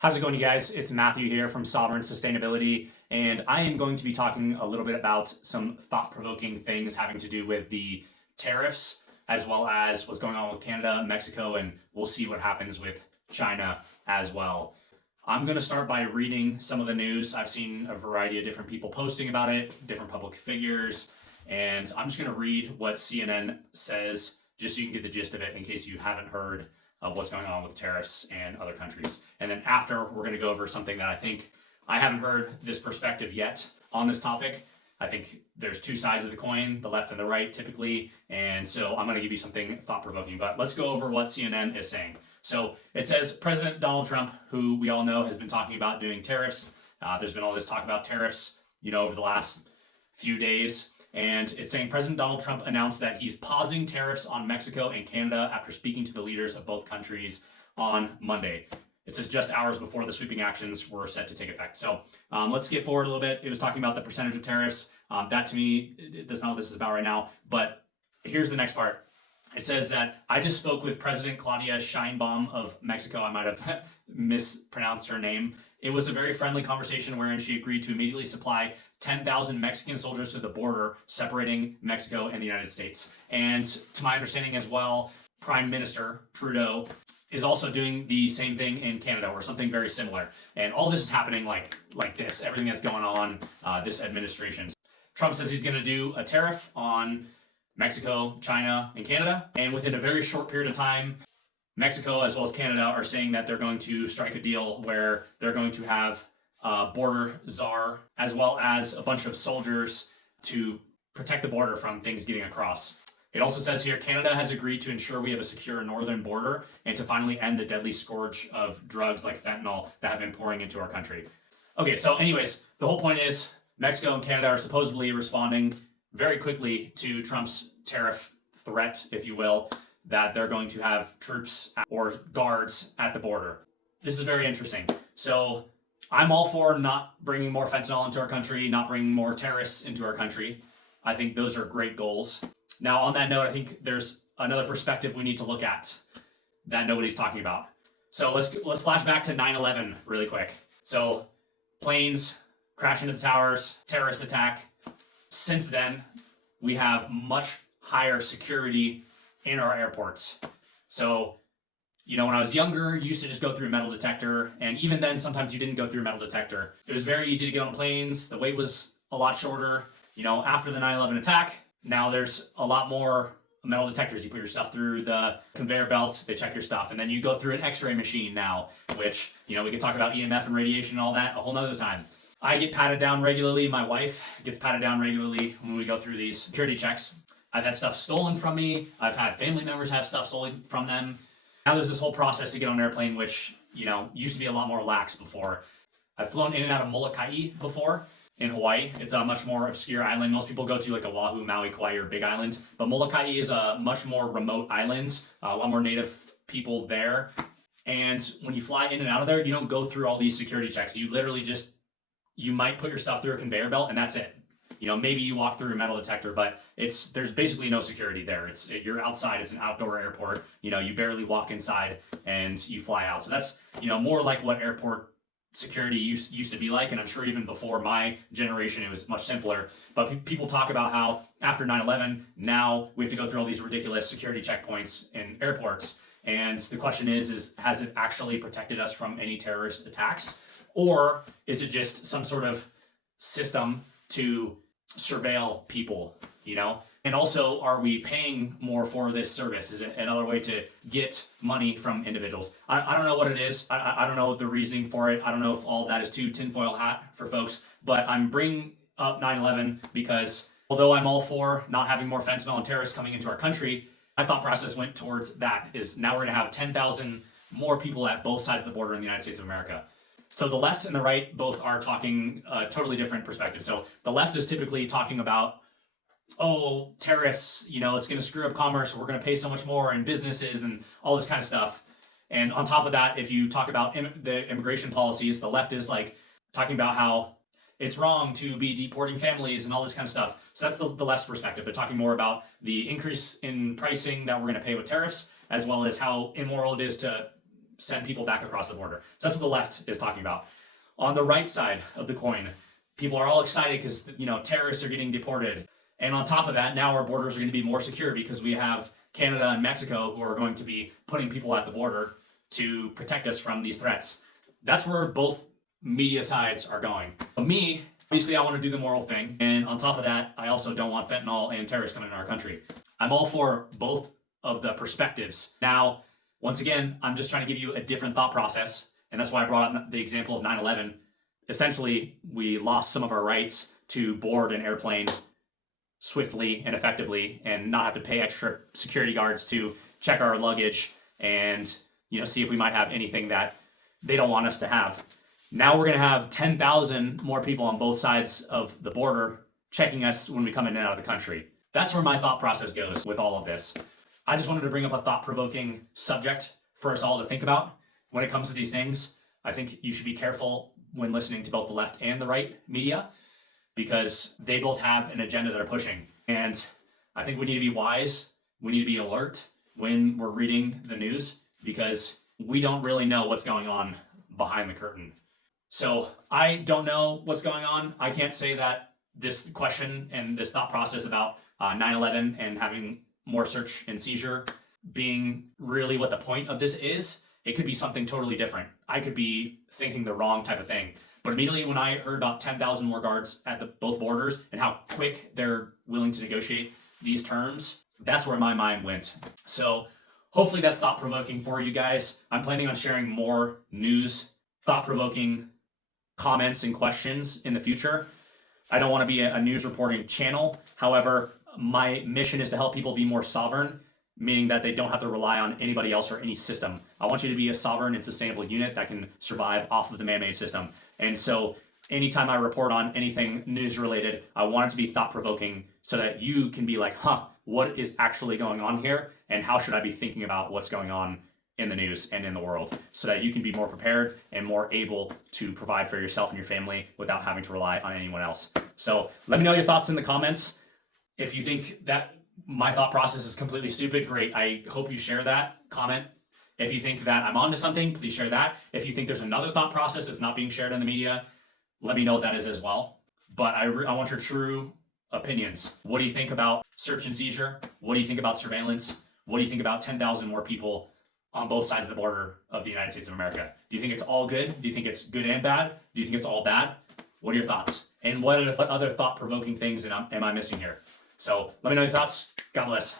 How's it going, you guys? It's Matthew here from Sovereign Sustainability, and I am going to be talking a little bit about some thought-provoking things having to do with the tariffs, as well as what's going on with Canada, Mexico, and we'll see what happens with China as well. I'm going to start by reading some of the news. I've seen a variety of different people posting about it, different public figures, and I'm just going to read what CNN says, just so you can get the gist of it in case you haven't heard of what's going on with tariffs and other countries. And then after, we're going to go over something that I haven't heard this perspective yet on this topic. I think there's two sides of the coin, the left and the right typically. And so I'm going to give you something thought-provoking, but let's go over what CNN is saying. So it says President Donald Trump, who we all know has been talking about doing tariffs. There's been all this talk about tariffs, over the last few days. And it's saying President Donald Trump announced that he's pausing tariffs on Mexico and Canada after speaking to the leaders of both countries on Monday. It says just hours before the sweeping actions were set to take effect. So let's skip forward a little bit. It was talking about the percentage of tariffs. That to me, that's not what this is about right now. But here's the next part. It says that I just spoke with President Claudia Sheinbaum of Mexico. I might have mispronounced her name. It was a very friendly conversation wherein she agreed to immediately supply 10,000 Mexican soldiers to the border separating Mexico and the United States. And to my understanding as well, Prime Minister Trudeau is also doing the same thing in Canada or something very similar. And all this is happening like this, everything that's going on this administration. Trump says he's going to do a tariff on Mexico, China, and Canada. And within a very short period of time, Mexico as well as Canada are saying that they're going to strike a deal where they're going to have a border czar as well as a bunch of soldiers to protect the border from things getting across. It also says here, Canada has agreed to ensure we have a secure northern border and to finally end the deadly scourge of drugs like fentanyl that have been pouring into our country. Okay, so anyways, the whole point is Mexico and Canada are supposedly responding very quickly to Trump's tariff threat, if you will, that they're going to have troops or guards at the border. This is very interesting. So I'm all for not bringing more fentanyl into our country, not bringing more terrorists into our country. I think those are great goals. Now, on that note, I think there's another perspective we need to look at that nobody's talking about. So let's flash back to 9/11 really quick. So planes crash into the towers, terrorist attack. Since then, we have much higher security in our airports. So, when I was younger, you used to just go through a metal detector, and even then, sometimes you didn't go through a metal detector. It was very easy to get on planes. The wait was a lot shorter. After the 9/11 attack, now there's a lot more metal detectors. You put your stuff through the conveyor belts, they check your stuff, and then you go through an x-ray machine now, which, we can talk about EMF and radiation and all that a whole nother time. I get patted down regularly. My wife gets patted down regularly when we go through these security checks. I've had stuff stolen from me. I've had family members have stuff stolen from them. Now there's this whole process to get on an airplane, which, used to be a lot more lax before. I've flown in and out of Molokai before in Hawaii. It's a much more obscure island. Most people go to like Oahu, Maui, Kauai, or Big Island. But Molokai is a much more remote island, a lot more native people there. And when you fly in and out of there, you don't go through all these security checks. You literally you might put your stuff through a conveyor belt and that's it. Maybe you walk through a metal detector, but there's basically no security there. You're outside. It's an outdoor airport. You barely walk inside and you fly out. So that's, more like what airport security used to be like. And I'm sure even before my generation, it was much simpler. But people talk about how after 9/11, now we have to go through all these ridiculous security checkpoints in airports. And the question is has it actually protected us from any terrorist attacks? Or is it just some sort of system to surveil people, And also, are we paying more for this service? Is it another way to get money from individuals? I don't know what it is. I don't know the reasoning for it. I don't know if all that is too tinfoil hat for folks. But I'm bringing up 9/11 because although I'm all for not having more fentanyl and terrorists coming into our country, my thought process went towards that. Is now we're going to have 10,000 more people at both sides of the border in the United States of America. So the left and the right both are talking a totally different perspective. So the left is typically talking about, tariffs, it's going to screw up commerce. We're going to pay so much more in businesses and all this kind of stuff. And on top of that, if you talk about the immigration policies, the left is like talking about how it's wrong to be deporting families and all this kind of stuff. So that's the left's perspective. They're talking more about the increase in pricing that we're going to pay with tariffs, as well as how immoral it is to send people back across the border. So that's what the left is talking about. On the right side of the coin, people are all excited because, terrorists are getting deported. And on top of that, now our borders are going to be more secure because we have Canada and Mexico who are going to be putting people at the border to protect us from these threats. That's where both media sides are going. For me, obviously, I want to do the moral thing. And on top of that, I also don't want fentanyl and terrorists coming in our country. I'm all for both of the perspectives. Now, once again, I'm just trying to give you a different thought process. And that's why I brought up the example of 9/11. Essentially, we lost some of our rights to board an airplane swiftly and effectively and not have to pay extra security guards to check our luggage and see if we might have anything that they don't want us to have. Now we're going to have 10,000 more people on both sides of the border checking us when we come in and out of the country. That's where my thought process goes with all of this. I just wanted to bring up a thought-provoking subject for us all to think about when it comes to these things. I think you should be careful when listening to both the left and the right media because they both have an agenda they're pushing. And I think we need to be wise. We need to be alert when we're reading the news because we don't really know what's going on behind the curtain. So I don't know what's going on. I can't say that this question and this thought process about 9/11 and having more search and seizure being really what the point of this is. It could be something totally different. I could be thinking the wrong type of thing. But immediately when I heard about 10,000 more guards at both borders and how quick they're willing to negotiate these terms, that's where my mind went. So hopefully that's thought-provoking for you guys. I'm planning on sharing more news, thought-provoking comments and questions in the future. I don't want to be a news reporting channel. However, my mission is to help people be more sovereign, meaning that they don't have to rely on anybody else or any system. I want you to be a sovereign and sustainable unit that can survive off of the man-made system. And so anytime I report on anything news related, I want it to be thought-provoking so that you can be like, what is actually going on here? And how should I be thinking about what's going on in the news and in the world so that you can be more prepared and more able to provide for yourself and your family without having to rely on anyone else. So let me know your thoughts in the comments. If you think that my thought process is completely stupid, great. I hope you share that comment. If you think that I'm onto something, please share that. If you think there's another thought process that's not being shared in the media, let me know what that is as well. But I want your true opinions. What do you think about search and seizure? What do you think about surveillance? What do you think about 10,000 more people on both sides of the border of the United States of America? Do you think it's all good? Do you think it's good and bad? Do you think it's all bad? What are your thoughts? And what other thought-provoking things am I missing here? So let me know your thoughts. God bless.